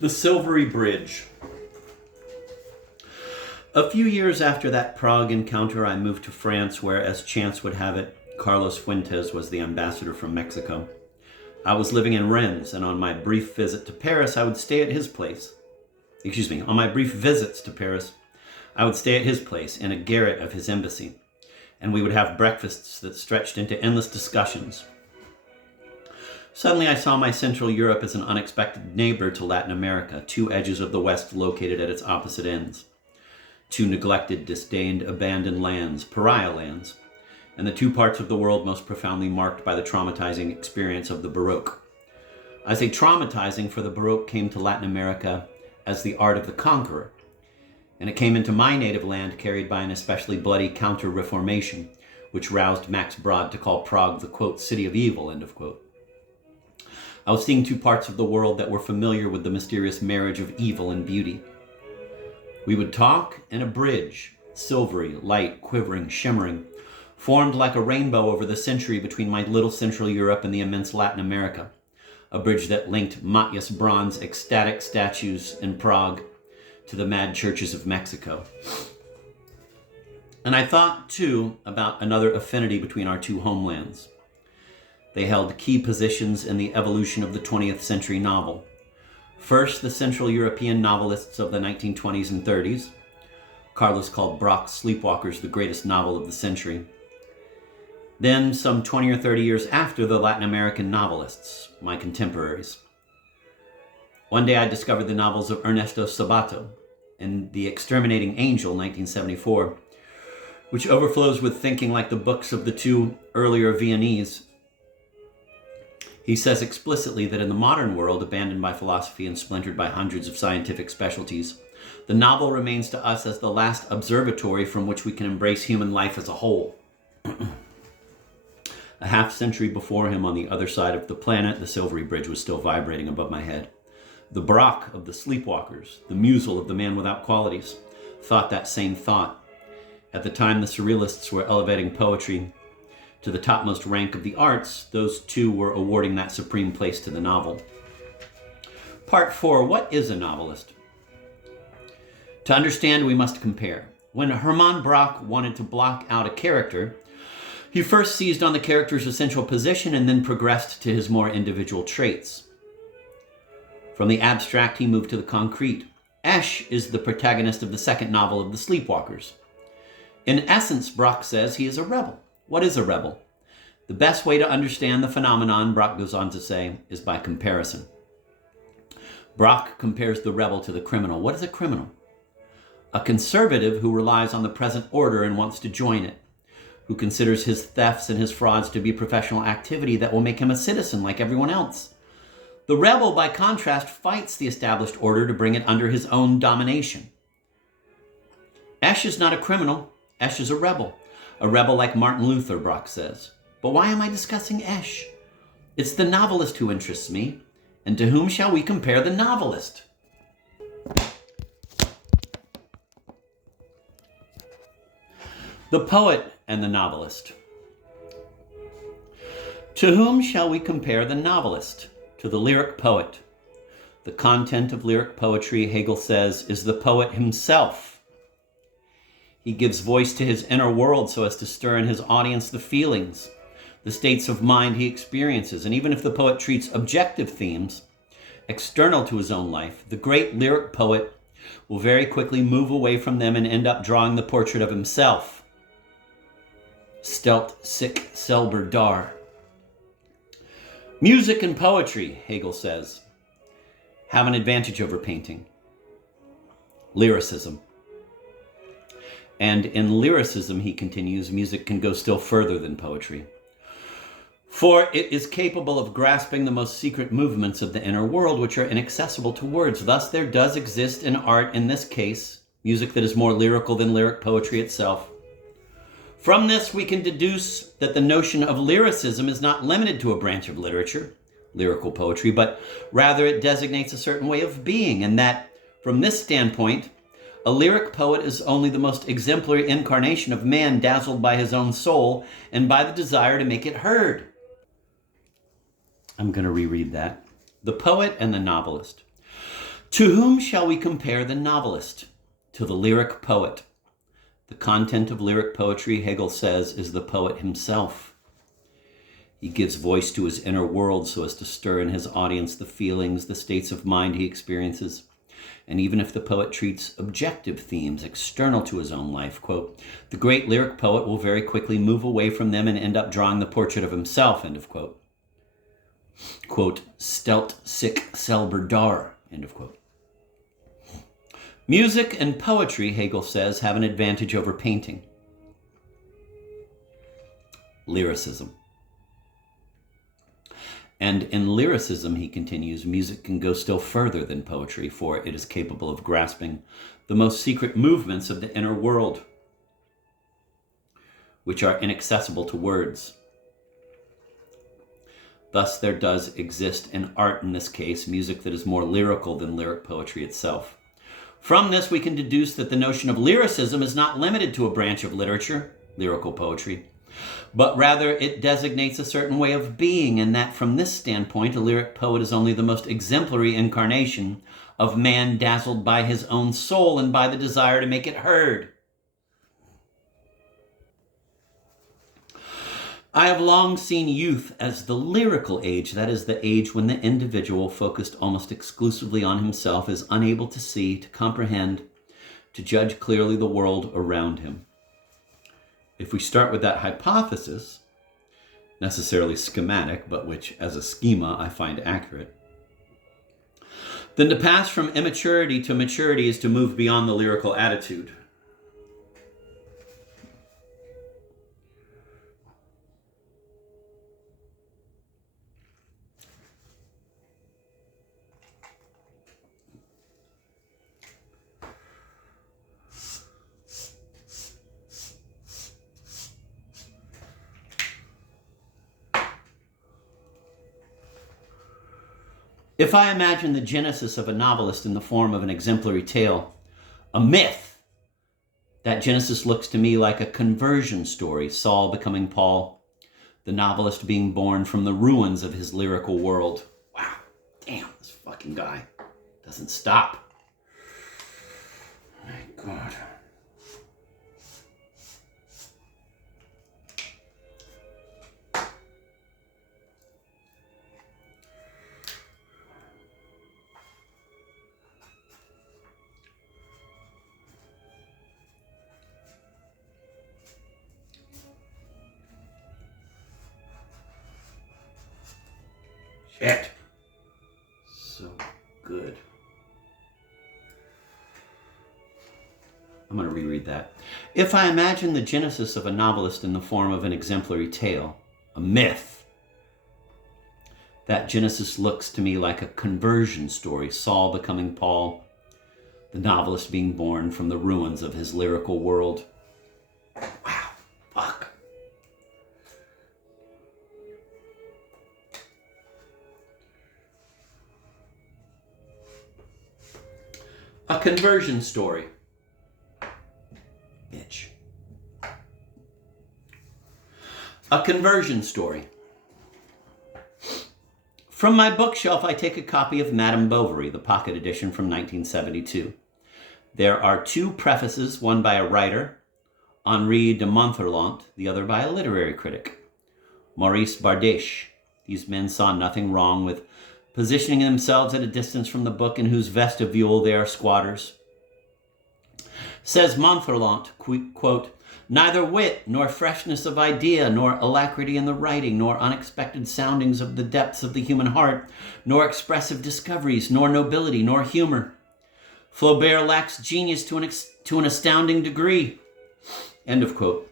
The Silvery Bridge. A few years after that Prague encounter, I moved to France, where, as chance would have it, Carlos Fuentes was the ambassador from Mexico. I was living in Rennes, and on my brief visit to Paris, I would stay at his place. On my brief visits to Paris, I would stay at his place in a garret of his embassy, and we would have breakfasts that stretched into endless discussions. Suddenly I saw my Central Europe as an unexpected neighbor to Latin America, two edges of the West located at its opposite ends. Two neglected, disdained, abandoned lands, pariah lands, and the two parts of the world most profoundly marked by the traumatizing experience of the Baroque. I say traumatizing, for the Baroque came to Latin America as the art of the conqueror, and it came into my native land carried by an especially bloody counter-reformation, which roused Max Brod to call Prague the, quote, city of evil, end of quote. I was seeing two parts of the world that were familiar with the mysterious marriage of evil and beauty. We would talk, and a bridge, silvery, light, quivering, shimmering, formed like a rainbow over the century between my little Central Europe and the immense Latin America, a bridge that linked Matyas Braun's ecstatic statues in Prague to the mad churches of Mexico. And I thought, too, about another affinity between our two homelands. They held key positions in the evolution of the 20th century novel. First, the Central European novelists of the 1920s and 30s. Carlos called Brock's Sleepwalkers the greatest novel of the century. Then, some 20 or 30 years after, the Latin American novelists, my contemporaries. One day I discovered the novels of Ernesto Sabato and The Exterminating Angel, 1974, which overflows with thinking like the books of the two earlier Viennese. He says explicitly that in the modern world, abandoned by philosophy and splintered by hundreds of scientific specialties, the novel remains to us as the last observatory from which we can embrace human life as a whole. A half century before him, on the other side of the planet, the Silvery Bridge was still vibrating above my head. The Braque of the Sleepwalkers, the Musel of the Man Without Qualities, thought that same thought. At the time the Surrealists were elevating poetry to the topmost rank of the arts, those two were awarding that supreme place to the novel. Part 4. What is a novelist? To understand, we must compare. When Hermann Braque wanted to block out a character, he first seized on the character's essential position and then progressed to his more individual traits. From the abstract, he moved to the concrete. Esch is the protagonist of the second novel of the Sleepwalkers. In essence, Braque says he is a rebel. What is a rebel? The best way to understand the phenomenon, Braque goes on to say, is by comparison. Braque compares the rebel to the criminal. What is a criminal? A conservative who relies on the present order and wants to join it, who considers his thefts and his frauds to be professional activity that will make him a citizen like everyone else. The rebel, by contrast, fights the established order to bring it under his own domination. Esch is not a criminal. Esch is a rebel. A rebel like Martin Luther, Braque says. But why am I discussing Esch? It's the novelist who interests me. And to whom shall we compare the novelist? The poet and the novelist. To whom shall we compare the novelist? To the lyric poet. The content of lyric poetry, Hegel says, is the poet himself. He gives voice to his inner world so as to stir in his audience the feelings, the states of mind he experiences. And even if the poet treats objective themes, external to his own life, the great lyric poet will very quickly move away from them and end up drawing the portrait of himself. Stelt sic selber dar. Music and poetry, Hegel says, have an advantage over painting. Lyricism. And in lyricism, he continues, music can go still further than poetry. For it is capable of grasping the most secret movements of the inner world, which are inaccessible to words. Thus, there does exist in art, in this case, music that is more lyrical than lyric poetry itself. From this, we can deduce that the notion of lyricism is not limited to a branch of literature, lyrical poetry, but rather it designates a certain way of being, and that, from this standpoint, a lyric poet is only the most exemplary incarnation of man dazzled by his own soul and by the desire to make it heard. I'm going to reread that. The poet and the novelist. To whom shall we compare the novelist? To the lyric poet. The content of lyric poetry, Hegel says, is the poet himself. He gives voice to his inner world so as to stir in his audience the feelings, the states of mind he experiences. And even if the poet treats objective themes external to his own life, quote, the great lyric poet will very quickly move away from them and end up drawing the portrait of himself, end of quote. Quote, stelt sic selber dar, end of quote. Music and poetry, Hegel says, have an advantage over painting. Lyricism. And in lyricism, he continues, music can go still further than poetry, for it is capable of grasping the most secret movements of the inner world, which are inaccessible to words. Thus, there does exist an art, in this case, music that is more lyrical than lyric poetry itself. From this, we can deduce that the notion of lyricism is not limited to a branch of literature, lyrical poetry, but rather it designates a certain way of being, and that from this standpoint, a lyric poet is only the most exemplary incarnation of man dazzled by his own soul and by the desire to make it heard. I have long seen youth as the lyrical age, that is, the age when the individual, focused almost exclusively on himself, is unable to see, to comprehend, to judge clearly the world around him. If we start with that hypothesis, necessarily schematic, but which as a schema I find accurate, then to pass from immaturity to maturity is to move beyond the lyrical attitude. If I imagine the genesis of a novelist in the form of an exemplary tale, a myth, that genesis looks to me like a conversion story, Saul becoming Paul, the novelist being born from the ruins of his lyrical world. Wow, damn, this fucking guy doesn't stop. My God. Shit. So good. I'm going to reread that. If I imagine the genesis of a novelist in the form of an exemplary tale, a myth, that genesis looks to me like a conversion story, Saul becoming Paul, the novelist being born from the ruins of his lyrical world. Wow, fuck. A conversion story. Bitch. A conversion story. From my bookshelf, I take a copy of Madame Bovary, the pocket edition from 1972. There are two prefaces, one by a writer, Henri de Montherlant, the other by a literary critic, Maurice Bardèche. These men saw nothing wrong with positioning themselves at a distance from the book in whose vestibule they are squatters. Says Montherlant, quote, neither wit, nor freshness of idea, nor alacrity in the writing, nor unexpected soundings of the depths of the human heart, nor expressive discoveries, nor nobility, nor humor. Flaubert lacks genius to an astounding degree. End of quote.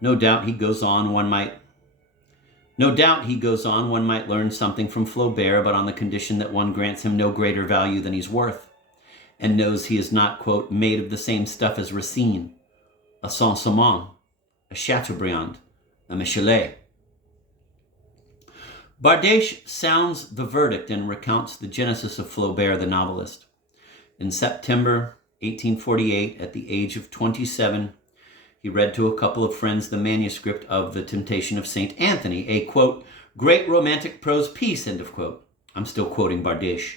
No doubt he goes on, one might learn something from Flaubert, but on the condition that one grants him no greater value than he's worth, and knows he is not, quote, made of the same stuff as Racine, a Saint-Simon, a Chateaubriand, a Michelet. Bardèche sounds the verdict and recounts the genesis of Flaubert the novelist. In September 1848, at the age of 27, he read to a couple of friends the manuscript of The Temptation of St. Anthony, a, quote, great romantic prose piece, end of quote. I'm still quoting Bardèche.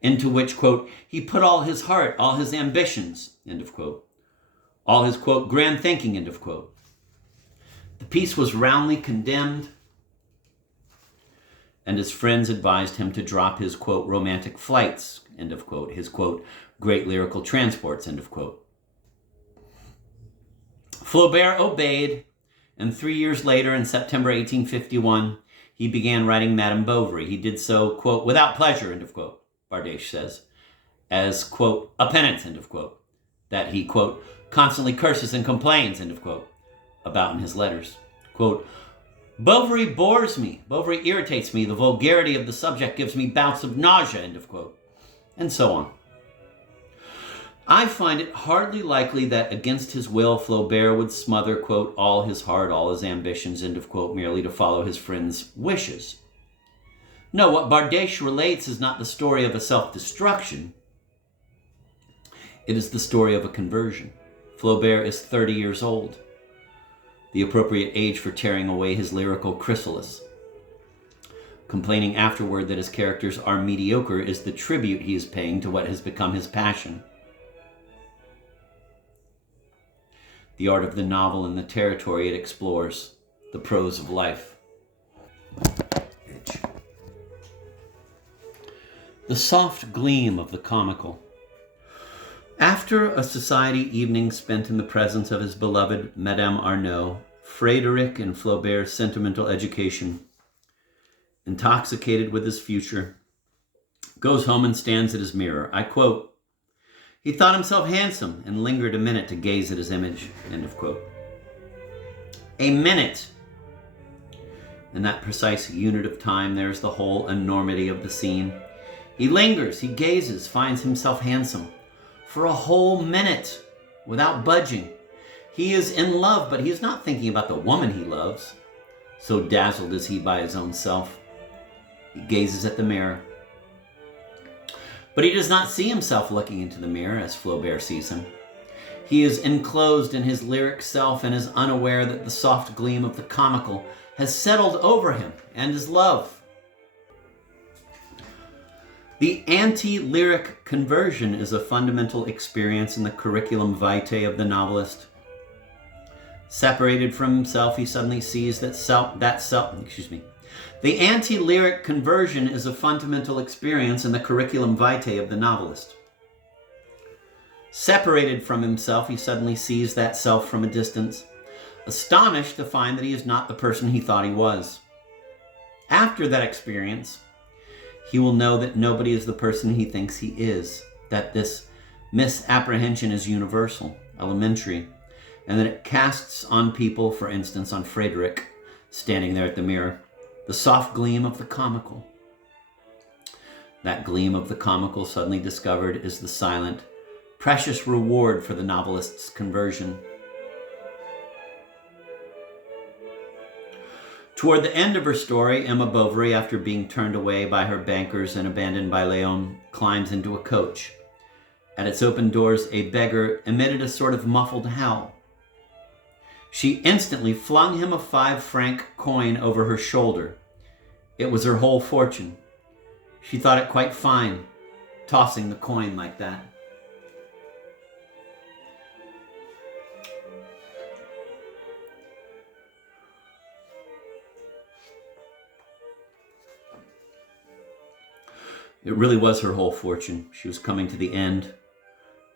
Into which, quote, he put all his heart, all his ambitions, end of quote. All his, quote, grand thinking, end of quote. The piece was roundly condemned, and his friends advised him to drop his, quote, romantic flights, end of quote, his, quote, great lyrical transports, end of quote. Flaubert obeyed, and 3 years later, in September 1851, he began writing Madame Bovary. He did so, quote, without pleasure, end of quote, Bardèche says, as, quote, a penance, end of quote, that he, quote, constantly curses and complains, end of quote, about in his letters. Quote, Bovary bores me, Bovary irritates me, the vulgarity of the subject gives me bouts of nausea, end of quote, and so on. I find it hardly likely that against his will, Flaubert would smother, quote, all his heart, all his ambitions, end of quote, merely to follow his friend's wishes. No, what Bardèche relates is not the story of a self-destruction. It is the story of a conversion. Flaubert is 30 years old, the appropriate age for tearing away his lyrical chrysalis. Complaining afterward that his characters are mediocre is the tribute he is paying to what has become his passion. The art of the novel and the territory it explores, the prose of life. The soft gleam of the comical. After a society evening spent in the presence of his beloved Madame Arnaud, Frédéric, in Flaubert's sentimental education, intoxicated with his future, goes home and stands at his mirror. I quote, he thought himself handsome and lingered a minute to gaze at his image, end of quote. A minute! In that precise unit of time, there's the whole enormity of the scene. He lingers, he gazes, finds himself handsome for a whole minute without budging. He is in love, but he is not thinking about the woman he loves. So dazzled is he by his own self. He gazes at the mirror. But he does not see himself looking into the mirror as Flaubert sees him. He is enclosed in his lyric self and is unaware that the soft gleam of the comical has settled over him and his love. The anti-lyric conversion is a fundamental experience in the curriculum vitae of the novelist. Separated from himself, he suddenly sees The anti-lyric conversion is a fundamental experience in the curriculum vitae of the novelist. Separated from himself, he suddenly sees that self from a distance, astonished to find that he is not the person he thought he was. After that experience, he will know that nobody is the person he thinks he is, that this misapprehension is universal, elementary, and that it casts on people, for instance, on Frédéric, standing there at the mirror, the soft gleam of the comical. That gleam of the comical, suddenly discovered, is the silent, precious reward for the novelist's conversion. Toward the end of her story, Emma Bovary, after being turned away by her bankers and abandoned by Léon, climbs into a coach. At its open doors, a beggar emitted a sort of muffled howl. She instantly flung him a 5-franc coin over her shoulder. It was her whole fortune. She thought it quite fine, tossing the coin like that. It really was her whole fortune. She was coming to the end.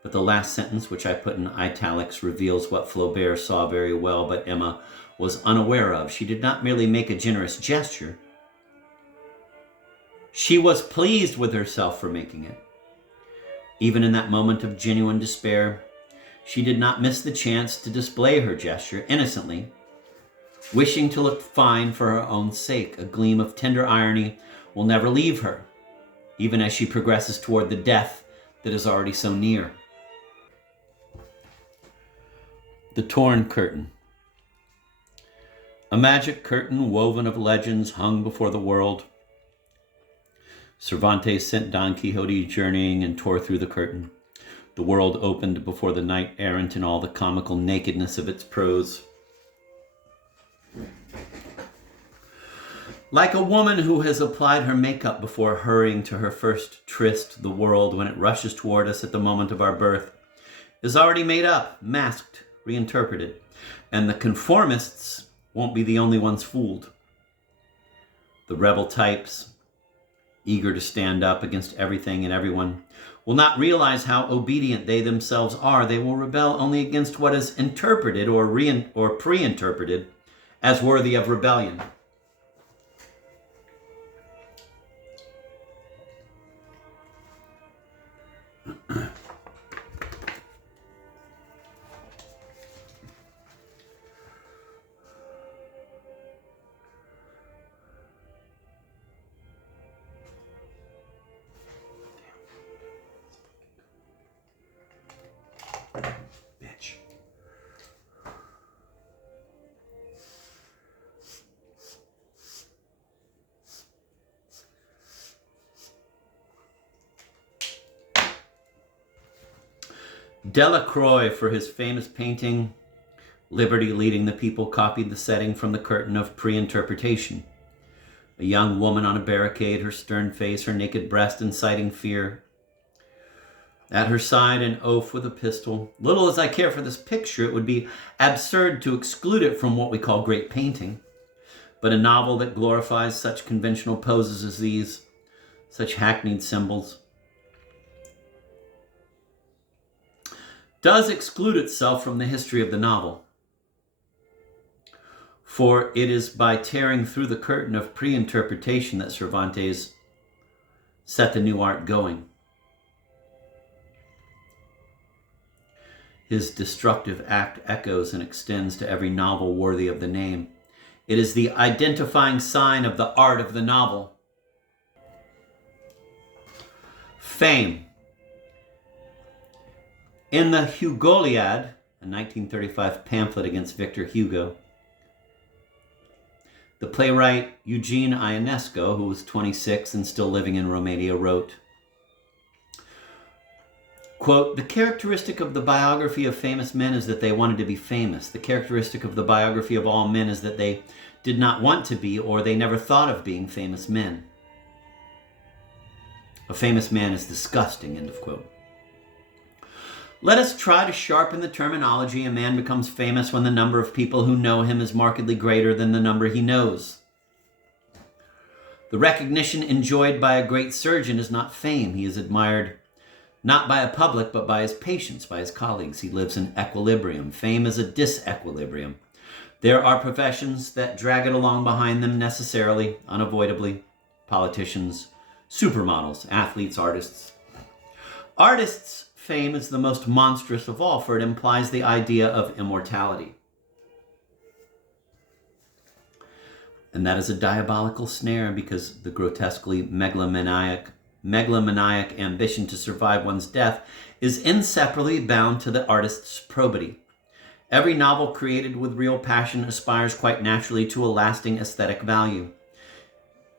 But the last sentence, which I put in italics, reveals what Flaubert saw very well, but Emma was unaware of. She did not merely make a generous gesture. She was pleased with herself for making it. Even in that moment of genuine despair, she did not miss the chance to display her gesture innocently, wishing to look fine for her own sake. A gleam of tender irony will never leave her, even as she progresses toward the death that is already so near. The Torn Curtain. A magic curtain woven of legends hung before the world. Cervantes sent Don Quixote journeying and tore through the curtain. The world opened before the knight-errant in all the comical nakedness of its prose. Like a woman who has applied her makeup before hurrying to her first tryst, the world, when it rushes toward us at the moment of our birth, is already made up, masked, reinterpreted, and the conformists won't be the only ones fooled. The rebel types, eager to stand up against everything and everyone, will not realize how obedient they themselves are. They will rebel only against what is interpreted or pre-interpreted as worthy of rebellion. Bitch. Delacroix, for his famous painting, Liberty Leading the People, copied the setting from The Curtain of Pre-Interpretation. A young woman on a barricade, her stern face, her naked breast inciting fear. At her side, an oaf with a pistol. Little as I care for this picture, it would be absurd to exclude it from what we call great painting. But a novel that glorifies such conventional poses as these, such hackneyed symbols, does exclude itself from the history of the novel. For it is by tearing through the curtain of pre-interpretation that Cervantes set the new art going. His destructive act echoes and extends to every novel worthy of the name. It is the identifying sign of the art of the novel. Fame. In the Hugoliad, a 1935 pamphlet against Victor Hugo, the playwright Eugene Ionesco, who was 26 and still living in Romania, wrote, quote, "The characteristic of the biography of famous men is that they wanted to be famous. The characteristic of the biography of all men is that they did not want to be, or they never thought of being, famous men. A famous man is disgusting," end of quote. Let us try to sharpen the terminology. A man becomes famous when the number of people who know him is markedly greater than the number he knows. The recognition enjoyed by a great surgeon is not fame. He is admired not by a public, but by his patients, by his colleagues. He lives in equilibrium. Fame is a disequilibrium. There are professions that drag it along behind them necessarily, unavoidably. Politicians, supermodels, athletes, artists. Artists' fame is the most monstrous of all, for it implies the idea of immortality. And that is a diabolical snare, because the grotesquely megalomaniac ambition to survive one's death is inseparably bound to the artist's probity. Every novel created with real passion aspires quite naturally to a lasting aesthetic value,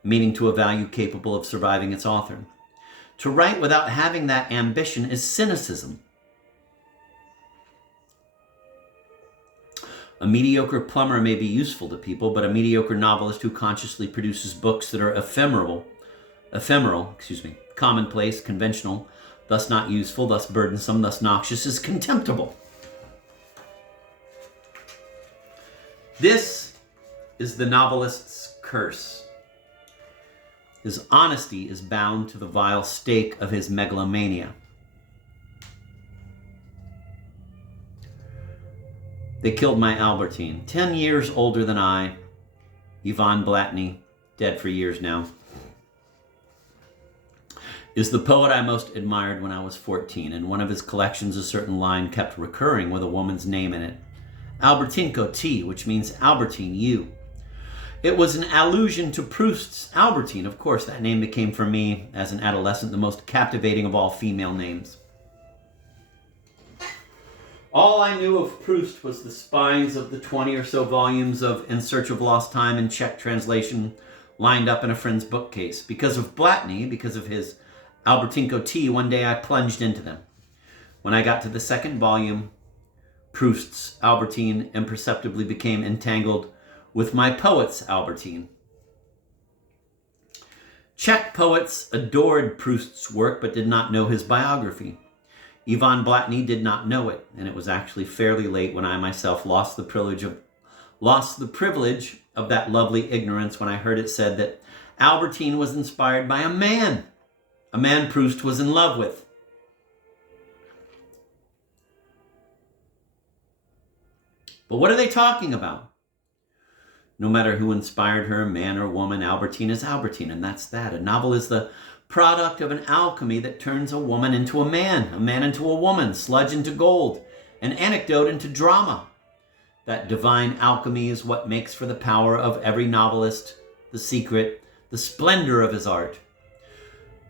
meaning to a value capable of surviving its author. To write without having that ambition is cynicism. A mediocre plumber may be useful to people, but a mediocre novelist who consciously produces books that are ephemeral, commonplace, conventional, thus not useful, thus burdensome, thus noxious, is contemptible. This is the novelist's curse. His honesty is bound to the vile stake of his megalomania. They killed my Albertine, 10 years older than I. Ivan Blatny, dead for years now, is the poet I most admired when I was 14. In one of his collections, a certain line kept recurring with a woman's name in it. Albertinko T, which means Albertine, you. It was an allusion to Proust's Albertine. Of course, that name became for me, as an adolescent, the most captivating of all female names. All I knew of Proust was the spines of the 20 or so volumes of In Search of Lost Time in Czech translation lined up in a friend's bookcase. Because of Blatny, because of his Albertinko T, one day I plunged into them. When I got to the second volume, Proust's Albertine imperceptibly became entangled with my poet's Albertine. Czech poets adored Proust's work but did not know his biography. Ivan Blatny did not know it, and it was actually fairly late when I myself lost the privilege of that lovely ignorance when I heard it said that Albertine was inspired by a man Proust was in love with. But what are they talking about? No matter who inspired her, man or woman, Albertine is Albertine, and that's that. A novel is the product of an alchemy that turns a woman into a man into a woman, sludge into gold, an anecdote into drama. That divine alchemy is what makes for the power of every novelist, the secret, the splendor of his art.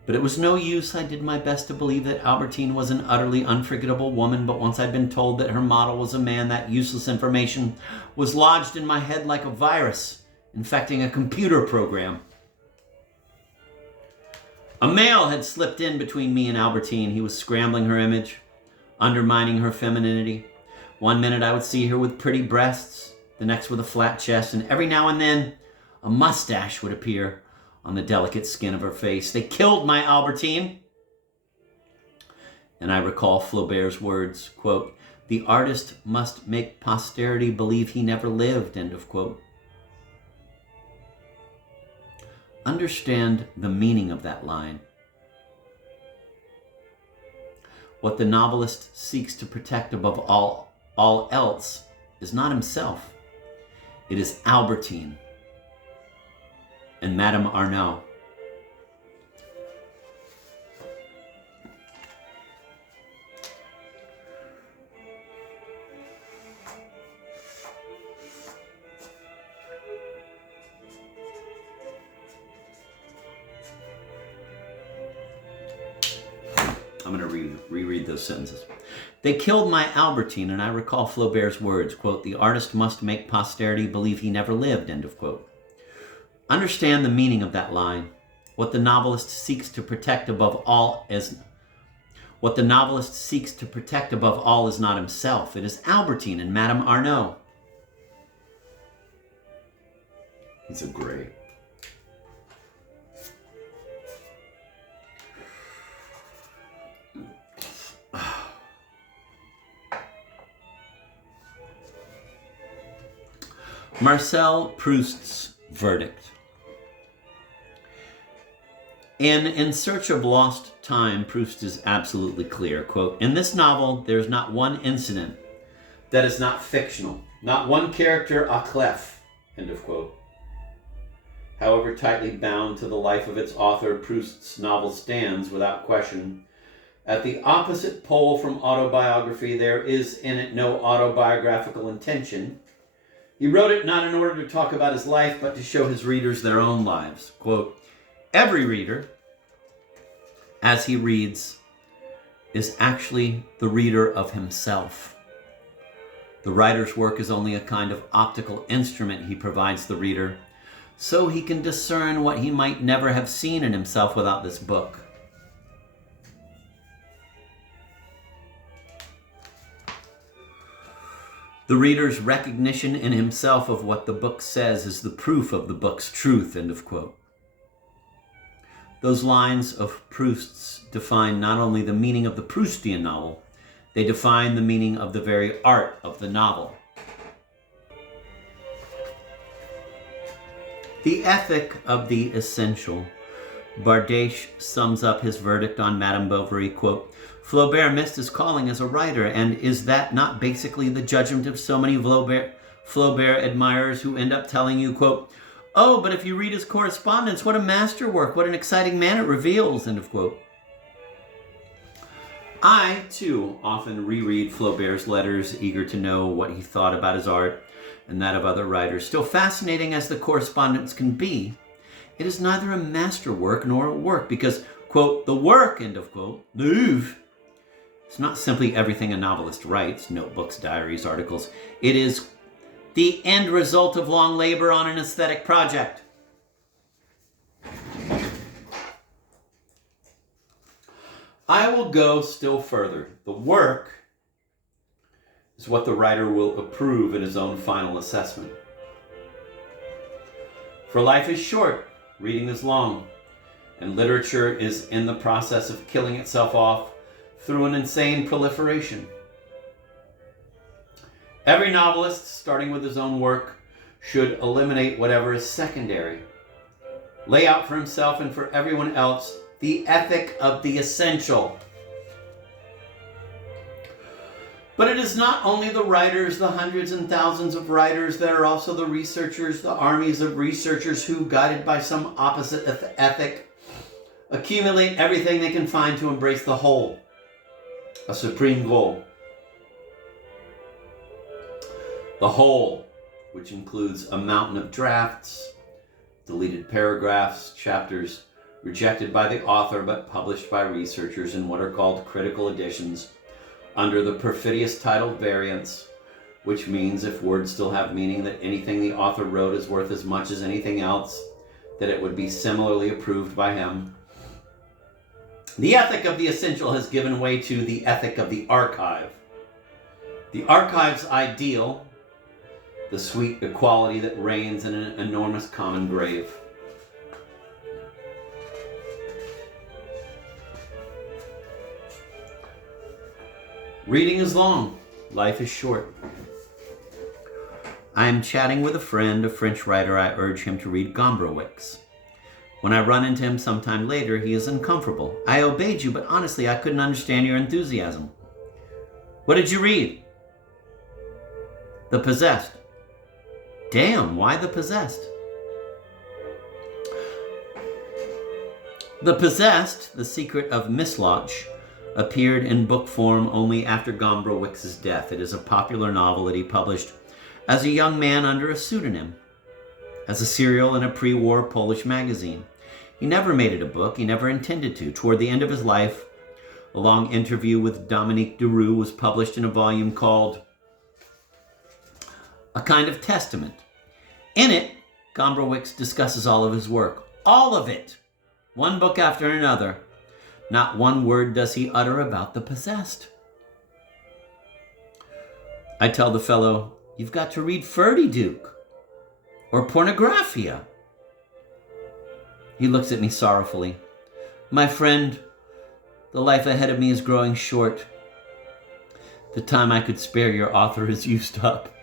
But it was no use. I did my best to believe that Albertine was an utterly unforgettable woman, but once I'd been told that her model was a man, that useless information was lodged in my head like a virus, infecting a computer program. A male had slipped in between me and Albertine. He was scrambling her image, undermining her femininity. One minute I would see her with pretty breasts, the next with a flat chest, and every now and then a mustache would appear on the delicate skin of her face. They killed my Albertine. And I recall Flaubert's words, quote, "The artist must make posterity believe he never lived," end of quote. Understand the meaning of that line. What the novelist seeks to protect above all else is not himself. It is Albertine and Madame Arnaud. I'm going to reread those sentences. They killed my Albertine, and I recall Flaubert's words, quote, "The artist must make posterity believe he never lived," end of quote. Understand the meaning of that line. What the novelist seeks to protect above all is not himself. It is Albertine and Madame Arnaud. He's a great. Marcel Proust's verdict. In Search of Lost Time, Proust is absolutely clear. Quote, "In this novel, there's not one incident that is not fictional, not one character a clef," end of quote. However tightly bound to the life of its author, Proust's novel stands, without question, at the opposite pole from autobiography. There is in it no autobiographical intention. He wrote it not in order to talk about his life, but to show his readers their own lives. Quote, "Every reader, as he reads, is actually the reader of himself. The writer's work is only a kind of optical instrument he provides the reader, so he can discern what he might never have seen in himself without this book. The reader's recognition in himself of what the book says is the proof of the book's truth," end of quote. Those lines of Proust's define not only the meaning of the Proustian novel, they define the meaning of the very art of the novel. The ethic of the essential. Bardèche sums up his verdict on Madame Bovary, quote, "Flaubert missed his calling as a writer, and is that not basically the judgment of so many Flaubert admirers who end up telling you, quote, 'Oh, but if you read his correspondence, what a masterwork, what an exciting man it reveals,' end of quote." I, too, often reread Flaubert's letters, eager to know what he thought about his art and that of other writers. Still fascinating as the correspondence can be, it is neither a masterwork nor a work, because, quote, "the work," end of quote, the oeuvre, it's not simply everything a novelist writes, notebooks, diaries, articles. It is the end result of long labor on an aesthetic project. I will go still further. The work is what the writer will approve in his own final assessment. For life is short, reading is long. and literature is in the process of killing itself off through an insane proliferation. Every novelist, starting with his own work, should eliminate whatever is secondary. Lay out for himself and for everyone else the ethic of the essential. But it is not only the writers, the hundreds and thousands of writers, there are also the researchers, the armies of researchers who, guided by some opposite ethic, accumulate everything they can find to embrace the whole, a supreme goal. The whole, which includes a mountain of drafts, deleted paragraphs, chapters rejected by the author but published by researchers in what are called critical editions under the perfidious title variants, which means, if words still have meaning, that anything the author wrote is worth as much as anything else, that it would be similarly approved by him. The ethic of the essential has given way to the ethic of the archive. The archive's ideal, the sweet equality that reigns in an enormous common grave. Reading is long, life is short. I am chatting with a friend, a French writer. I urge him to read Gombrowicz. When I run into him sometime later, he is uncomfortable. I obeyed you, but honestly, I couldn't understand your enthusiasm. What did you read? The Possessed. Damn, why The Possessed? The Possessed, The Secret of Misloch, appeared in book form only after Gombrowicz's death. It is a popular novel that he published as a young man under a pseudonym, as a serial in a pre-war Polish magazine. He never made it a book. He never intended to. Toward the end of his life, a long interview with Dominique Deroux was published in a volume called A Kind of Testament. In it, Gombrowicz discusses all of his work. All of it! One book after another. Not one word does he utter about The Possessed. I tell the fellow, you've got to read Ferdy Duke or Pornographia. He looks at me sorrowfully. My friend, the life ahead of me is growing short. The time I could spare your author is used up.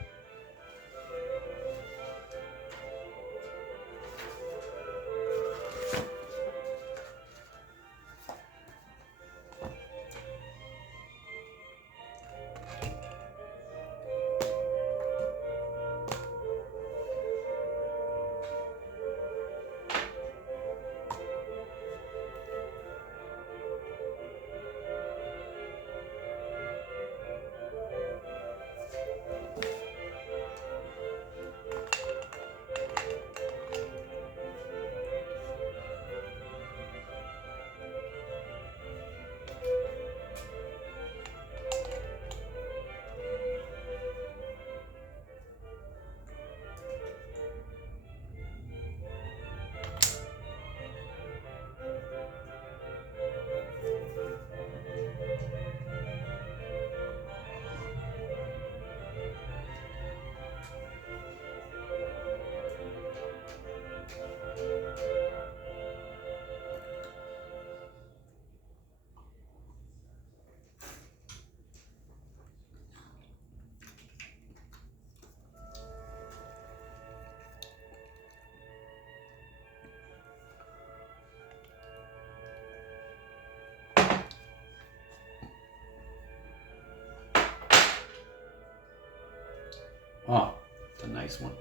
Oh, it's a nice one.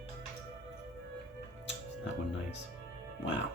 Isn't that one nice? Wow.